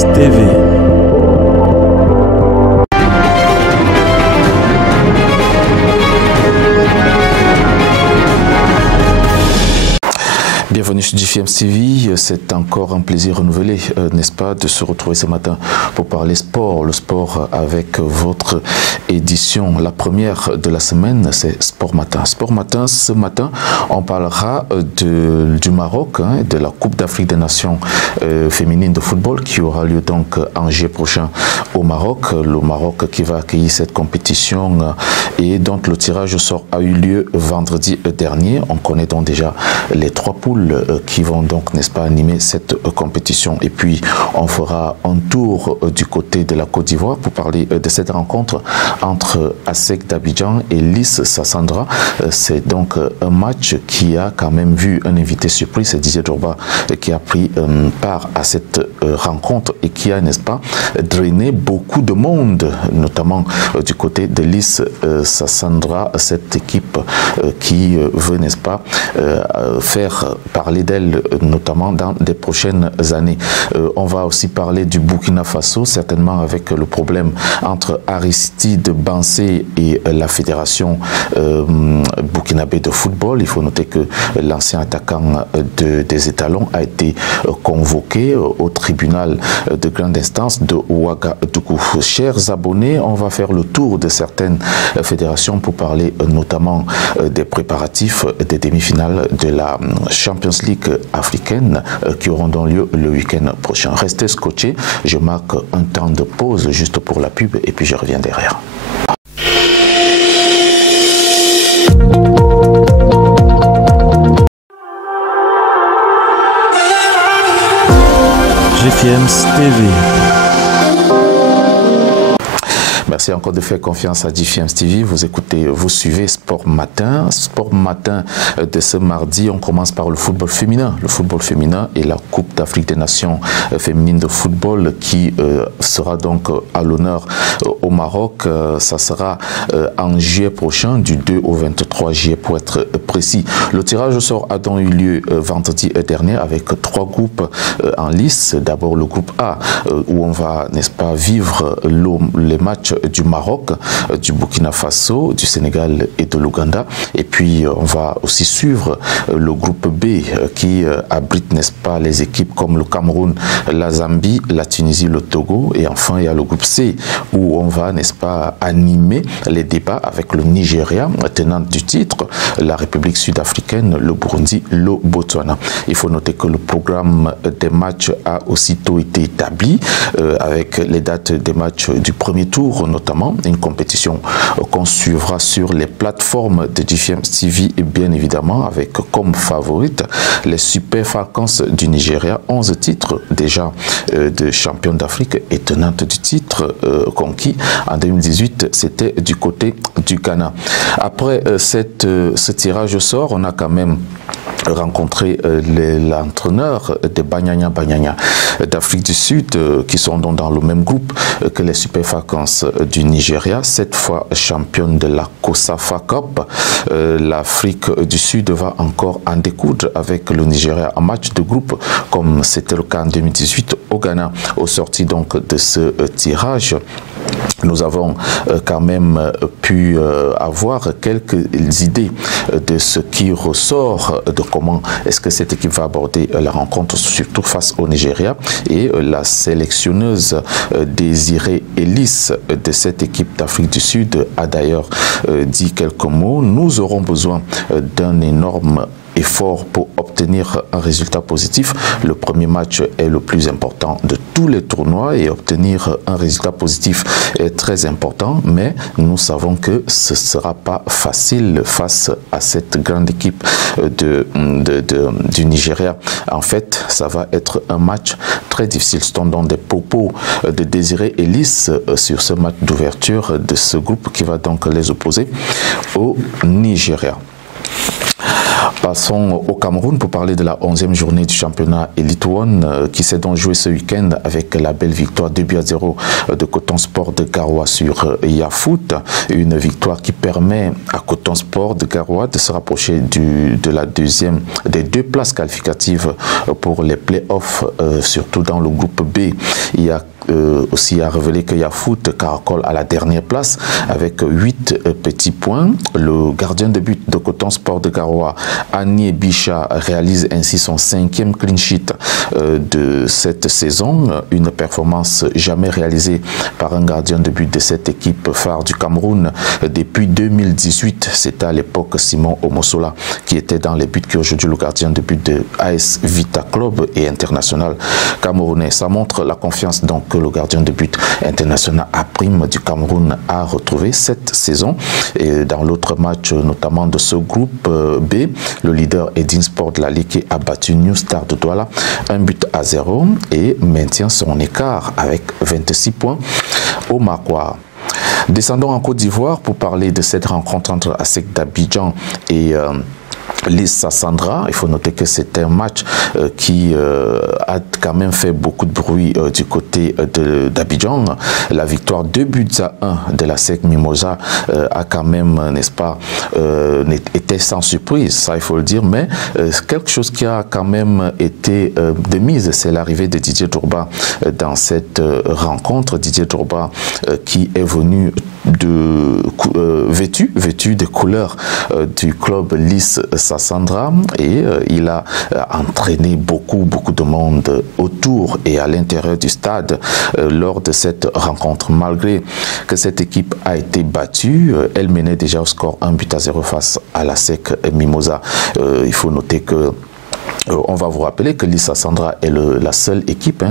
GFMS TV. Bienvenue sur GFMS TV, c'est encore un plaisir renouvelé, n'est-ce pas, de se retrouver ce matin pour parler sport, le sport avec votre édition. La première de la semaine, c'est Sport Matin. Sport Matin, ce matin, on parlera du Maroc, de la Coupe d'Afrique des Nations féminines de football qui aura lieu donc en juillet prochain au Maroc. Le Maroc qui va accueillir cette compétition et donc le tirage au sort a eu lieu vendredi dernier. On connaît donc déjà les 3 poules qui vont donc, n'est-ce pas, animer cette compétition. Et puis, on fera un tour du côté de la Côte d'Ivoire pour parler de cette rencontre entre ASEC d'Abidjan et Lys Sassandra. C'est donc un match qui a quand même vu un invité surprise, c'est Didier Drogba qui a pris part à cette rencontre et qui a, n'est-ce pas, drainé beaucoup de monde, notamment du côté de Lys Sassandra, cette équipe qui veut, n'est-ce pas, faire parler d'elle, notamment dans les prochaines années. On va aussi parler du Burkina Faso, certainement avec le problème entre Aristide Bansé et la fédération burkinabé de football. Il faut noter que l'ancien attaquant des Étalons a été convoqué au tribunal de grande instance de Ouagadougou. Chers abonnés, on va faire le tour de certaines fédérations pour parler notamment des préparatifs des demi-finales de la Champions League africaine qui auront donc lieu le week-end prochain. Restez scotchés, je marque un temps de pause juste pour la pub et puis je reviens derrière. GFMS TV. Merci encore de faire confiance à GFMS TV. Vous écoutez, vous suivez Sport Matin. Sport Matin de ce mardi, on commence par le football féminin. Le football féminin et la Coupe d'Afrique des Nations féminines de football qui sera donc à l'honneur au Maroc. Ça sera en juillet prochain, du 2 au 23 juillet pour être précis. Le tirage au sort a donc eu lieu vendredi dernier avec 3 groupes en lice. D'abord le groupe A où on va, n'est-ce pas, vivre les matchs du Maroc, du Burkina Faso, du Sénégal et de l'Ouganda. Et puis, on va aussi suivre le groupe B qui abrite, n'est-ce pas, les équipes comme le Cameroun, la Zambie, la Tunisie, le Togo. Et enfin, il y a le groupe C où on va, n'est-ce pas, animer les débats avec le Nigeria, tenante du titre, la République sud-africaine, le Burundi, le Botswana. Il faut noter que le programme des matchs a aussitôt été établi avec les dates des matchs du premier tour, notamment une compétition qu'on suivra sur les plateformes de GFMS TV et bien évidemment avec comme favorite les Super Falcons du Nigeria, 11 titres déjà de champion d'Afrique et tenante du titre conquis en 2018, c'était du côté du Ghana. Après ce tirage au sort, on a quand même rencontrer l'entraîneur de Banyanya d'Afrique du Sud qui sont donc dans le même groupe que les Super Falcons du Nigeria, cette fois championne de la COSAFA Cup. L'Afrique du Sud va encore en découdre avec le Nigeria en match de groupe comme c'était le cas en 2018 au Ghana. Au sorti donc de ce tirage, nous avons quand même pu avoir quelques idées de ce qui ressort, de comment est-ce que cette équipe va aborder la rencontre, surtout face au Nigeria. Et la sélectionneuse Désirée Ellis de cette équipe d'Afrique du Sud a d'ailleurs dit quelques mots. Nous aurons besoin d'un énorme effort pour obtenir un résultat positif. Le premier match est le plus important de tous les tournois et obtenir un résultat positif est très important, mais nous savons que ce ne sera pas facile face à cette grande équipe du Nigeria. En fait, ça va être un match très difficile. Ce sont donc des propos de Désirée Ellis sur ce match d'ouverture de ce groupe qui va donc les opposer au Nigeria. Passons au Cameroun pour parler de la 11e journée du championnat Elite One qui s'est donc joué ce week-end avec la belle victoire 2-0 de Coton Sport de Garoua sur Yafoot. Une victoire qui permet à Coton Sport de Garoua de se rapprocher des deux places qualificatives pour les playoffs, surtout dans le groupe B. Il y a aussi à révéler que Yafoot caracole à la dernière place avec 8 petits points. Le gardien de but de Coton Sport de Garoua, Annie Bicha, réalise ainsi son 5e clean sheet de cette saison, une performance jamais réalisée par un gardien de but de cette équipe phare du Cameroun depuis 2018. C'était à l'époque Simon Omosola qui était dans les buts, qui est aujourd'hui le gardien de but de AS Vita Club et international camerounais. Ça montre la confiance donc que le gardien de but international à prime du Cameroun a retrouvé cette saison. Et dans l'autre match, notamment de ce groupe B, le leader Edin Sport de la Ligue a battu New Star de Douala 1-0 et maintient son écart avec 26 points au Marois. Descendons en Côte d'Ivoire pour parler de cette rencontre entre ASEC d'Abidjan et Lys Sassandra. Il faut noter que c'est un match qui a quand même fait beaucoup de bruit du côté d'Abidjan. La victoire 2-1 de la SEC Mimosa a quand même, n'est-ce pas, été sans surprise, ça il faut le dire, mais quelque chose qui a quand même été de mise, c'est l'arrivée de Didier Drogba dans cette rencontre. Didier Drogba qui est venu vêtu des couleurs du club Lys Sassandra et il a entraîné beaucoup de monde autour et à l'intérieur du stade lors de cette rencontre. Malgré que cette équipe a été battue, elle menait déjà au score 1-0 face à la SEC Mimosa. Il faut noter que on va vous rappeler que Lys Sassandra est la seule équipe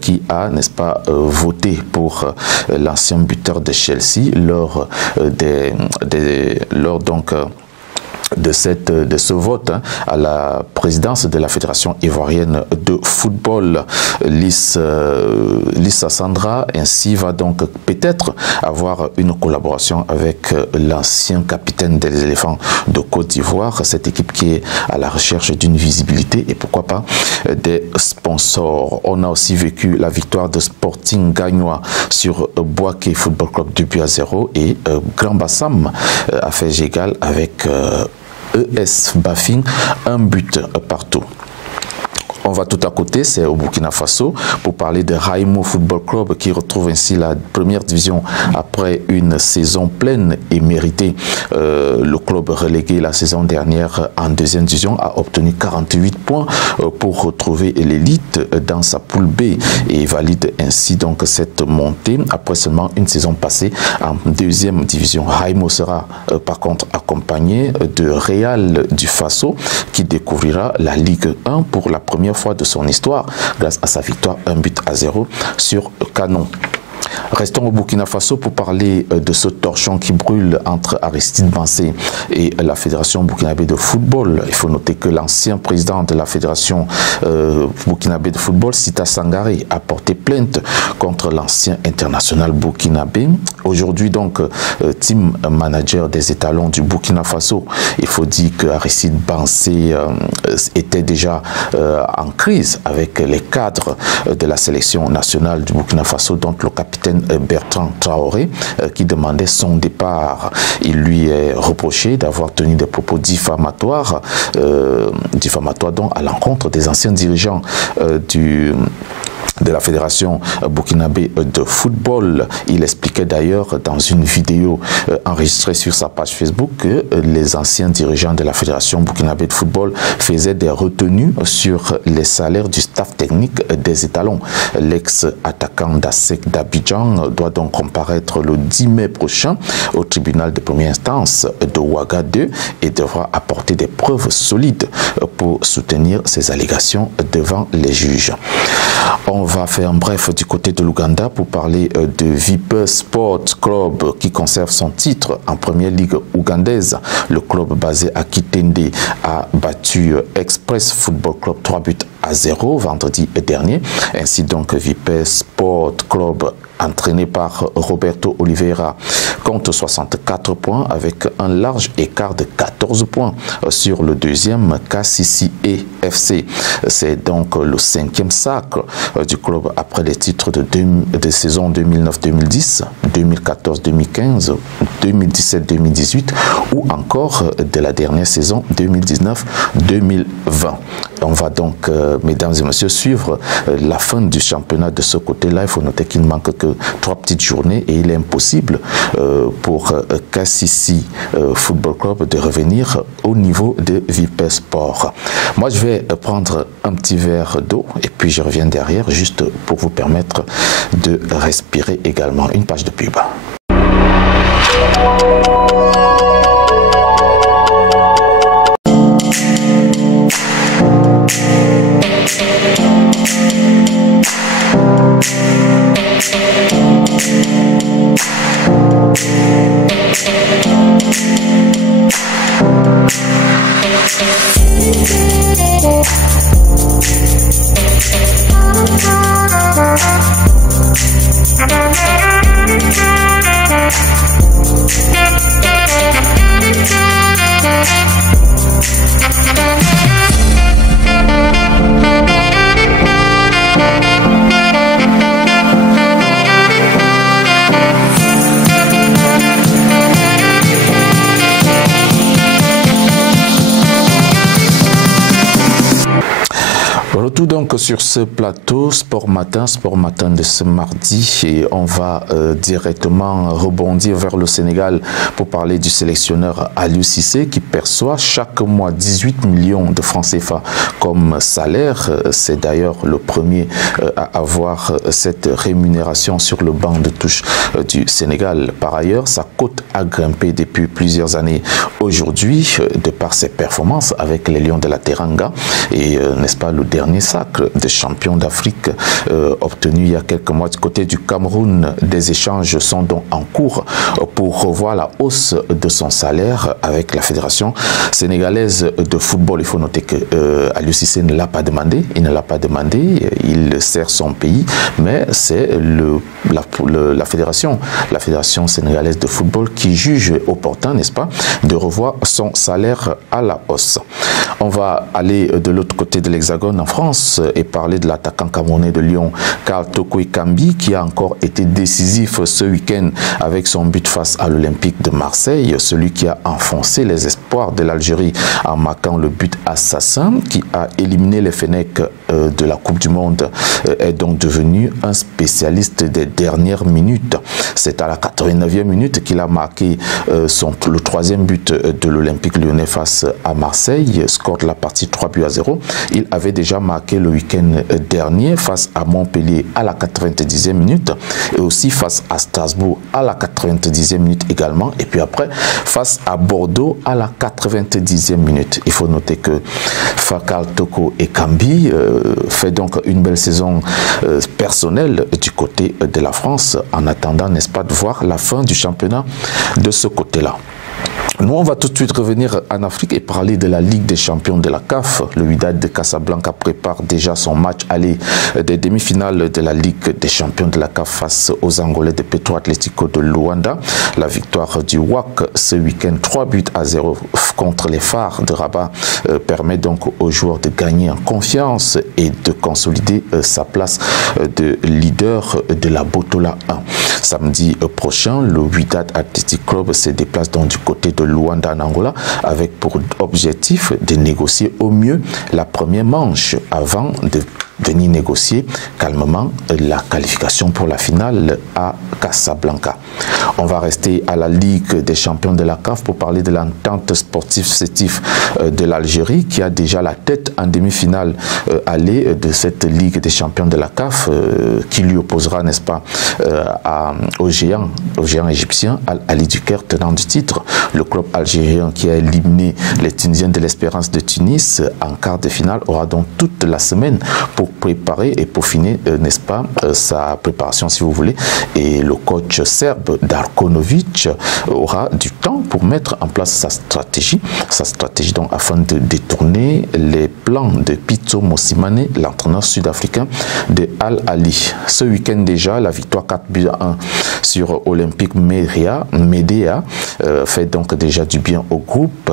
qui a, n'est-ce pas, voté pour l'ancien buteur de Chelsea lors de ce vote à la présidence de la Fédération ivoirienne de football. Lys Sassandra ainsi va donc peut-être avoir une collaboration avec l'ancien capitaine des éléphants de Côte d'Ivoire, cette équipe qui est à la recherche d'une visibilité et pourquoi pas des sponsors. On a aussi vécu la victoire de Sporting Gagnois sur Boaké Football Club 2-0 et Grand Bassam a fait égal avec ES Bafing, 1 partout. On va tout à côté, c'est au Burkina Faso, pour parler de Raimo Football Club qui retrouve ainsi la première division après une saison pleine et méritée. Le club relégué la saison dernière en 2e division a obtenu 48 points pour retrouver l'élite dans sa poule B et valide ainsi donc cette montée après seulement une saison passée en 2e division. Raimo sera par contre accompagné de Real du Faso qui découvrira la Ligue 1 pour la première fois de son histoire grâce à sa victoire 1-0 sur Canon. Restons au Burkina Faso pour parler de ce torchon qui brûle entre Aristide Bansé et la Fédération burkinabé de football. Il faut noter que l'ancien président de la Fédération burkinabé de football, Sita Sangaré, a porté plainte contre l'ancien international burkinabé. Aujourd'hui donc, team manager des étalons du Burkina Faso, il faut dire que Aristide Bansé était déjà en crise avec les cadres de la sélection nationale du Burkina Faso, dont le capitaine Bertrand Traoré qui demandait son départ. Il lui est reproché d'avoir tenu des propos diffamatoires, donc à l'encontre des anciens dirigeants de la Fédération burkinabé de football. Il expliquait d'ailleurs dans une vidéo enregistrée sur sa page Facebook que les anciens dirigeants de la Fédération burkinabé de football faisaient des retenues sur les salaires du staff technique des étalons. L'ex-attaquant d'ASEC d'Abidjan doit donc comparaître le 10 mai prochain au tribunal de première instance de Ouaga 2 et devra apporter des preuves solides pour soutenir ses allégations devant les juges. On va faire un bref du côté de l'Ouganda pour parler de Vipers Sport Club qui conserve son titre en première ligue ougandaise. Le club basé à Kitende a battu Express Football Club 3-0 à 0 vendredi dernier. Ainsi donc, Vipers Sport Club, entraîné par Roberto Oliveira, compte 64 points avec un large écart de 14 points sur le deuxième KCC FC. C'est donc le 5e sacre du club après les titres de saison 2009-2010, 2014-2015, 2017-2018 ou encore de la dernière saison 2019-2020. On va donc, mesdames et messieurs, suivre la fin du championnat de ce côté-là. Il faut noter qu'il ne manque que 3 petites journées et il est impossible pour KCC Football Club de revenir au niveau de Vipers Sport. Moi, je vais prendre un petit verre d'eau et puis je reviens derrière juste pour vous permettre de respirer également. Une page de pub. Retour donc sur ce plateau Sport Matin de ce mardi, et on va directement rebondir vers le Sénégal pour parler du sélectionneur Aliou Cissé qui perçoit chaque mois 18 millions de francs CFA comme salaire. C'est d'ailleurs le premier à avoir cette rémunération sur le banc de touche du Sénégal. Par ailleurs, sa cote a grimpé depuis plusieurs années. Aujourd'hui, de par ses performances avec les Lions de la Teranga et n'est-ce pas le dernier sacre de champion d'Afrique obtenu il y a quelques mois du côté du Cameroun. Des échanges sont donc en cours pour revoir la hausse de son salaire avec la Fédération sénégalaise de football. Il faut noter que Aliou Cissé ne l'a pas demandé, il sert son pays, mais c'est la fédération sénégalaise de football qui juge opportun, n'est-ce pas, de revoir son salaire à la hausse. On va aller de l'autre côté de l'Hexagone en France et parler de l'attaquant camerounais de Lyon, Karl Toko Ekambi, qui a encore été décisif ce week-end avec son but face à l'Olympique de Marseille, celui qui a enfoncé les espoirs de l'Algérie en marquant le but assassin qui a éliminé les Fennecs de la Coupe du Monde, est donc devenu un spécialiste des dernières minutes. C'est à la 89e minute qu'il a marqué le 3e but de l'Olympique lyonnais face à Marseille, score de la partie 3-0. Il avait déjà marqué le week-end dernier face à Montpellier à la 90e minute et aussi face à Strasbourg à la 90e minute également, et puis après face à Bordeaux à la 90e minute. Il faut noter que Karl Toko Ekambi fait donc une belle saison personnelle du côté de la France, en attendant, n'est-ce pas, de voir la fin du championnat de ce côté-là. Nous, on va tout de suite revenir en Afrique et parler de la Ligue des champions de la CAF. Le Wydad de Casablanca prépare déjà son match aller des demi-finales de la Ligue des champions de la CAF face aux Angolais de Petro Atlético de Luanda. La victoire du WAC ce week-end 3-0 contre les Phares de Rabat permet donc aux joueurs de gagner en confiance et de consolider sa place de leader de la Botola 1. Samedi prochain, le Wydad Athletic Club se déplace donc du côté de Luanda en Angola avec pour objectif de négocier au mieux la première manche avant de venir négocier calmement la qualification pour la finale à Casablanca. On va rester à la Ligue des champions de la CAF pour parler de l'entente sportive sétif de l'Algérie qui a déjà la tête en demi-finale aller de cette Ligue des champions de la CAF qui lui opposera, n'est-ce pas, au géant égyptien Al-Ali du Caire, tenant du titre. Le club algérien qui a éliminé les Tunisiens de l'Espérance de Tunis en quart de finale aura donc toute la semaine pour pour préparer et peaufiner, n'est-ce pas, sa préparation, si vous voulez. Et le coach serbe Darkonovic aura du temps pour mettre en place sa stratégie donc afin de détourner les plans de Pitso Mosimane, l'entraîneur sud-africain de Al Ahly. Ce week-end déjà, la victoire 4-1 sur Olympique Médéa fait donc déjà du bien au groupe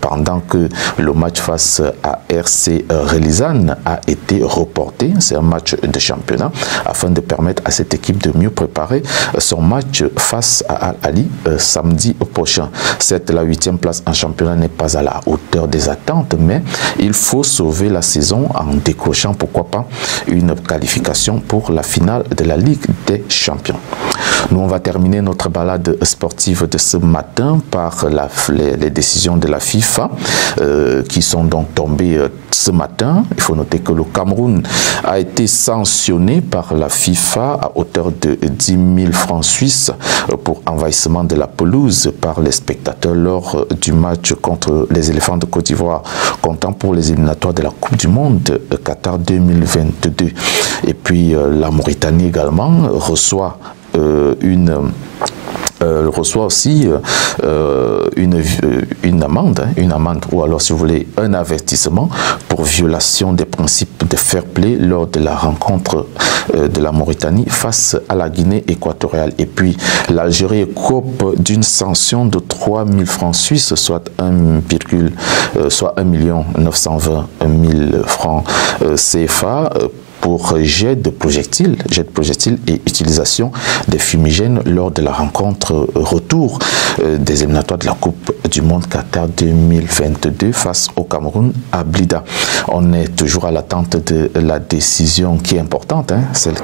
pendant que le match face à RC Relizane a été reporté. C'est un match de championnat afin de permettre à cette équipe de mieux préparer son match face à Al Ahly samedi prochain. Certes, la 8e place en championnat n'est pas à la hauteur des attentes, mais il faut sauver la saison en décrochant, pourquoi pas, une qualification pour la finale de la Ligue des Champions. Nous, on va terminer notre balade sportive de ce matin par les décisions de la FIFA qui sont donc tombées ce matin. Il faut noter que le Cameroun a été sanctionné par la FIFA à hauteur de 10 000 francs suisses pour envahissement de la pelouse par les spectateurs lors du match contre les éléphants de Côte d'Ivoire, comptant pour les éliminatoires de la Coupe du Monde Qatar 2022. Et puis la Mauritanie également reçoit aussi une amende, ou alors si vous voulez un avertissement pour violation des principes de fair play lors de la rencontre de la Mauritanie face à la Guinée équatoriale. Et puis l'Algérie écope d'une sanction de 3 000 francs suisses, soit 1 920 000 francs CFA pour jet de projectiles et utilisation des fumigènes lors de la rencontre retour des éliminatoires de la Coupe du Monde Qatar 2022 face au Cameroun à Blida. On est toujours à l'attente de la décision qui est importante, celle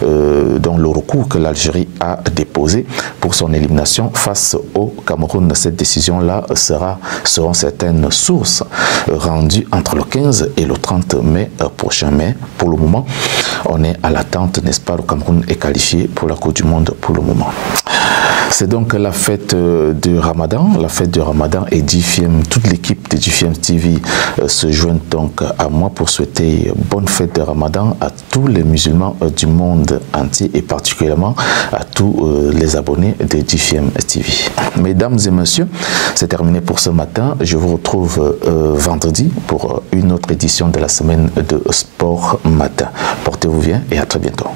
dont le recours que l'Algérie a déposé pour son élimination face au Cameroun. Cette décision-là seront certaines sources rendues entre le 15 et le 30 mai prochain. Mais pour le moment, on est à l'attente, n'est-ce pas? Le Cameroun est qualifié pour la Coupe du Monde pour le moment. C'est donc la fête de Ramadan. La fête de Ramadan et GFM, toute l'équipe de GFM TV se joint donc à moi pour souhaiter bonne fête de Ramadan à tous les musulmans du monde entier et particulièrement à tous les abonnés de GFM TV. Mesdames et messieurs, c'est terminé pour ce matin. Je vous retrouve vendredi pour une autre édition de la semaine de Sport Matin. Portez-vous bien et à très bientôt.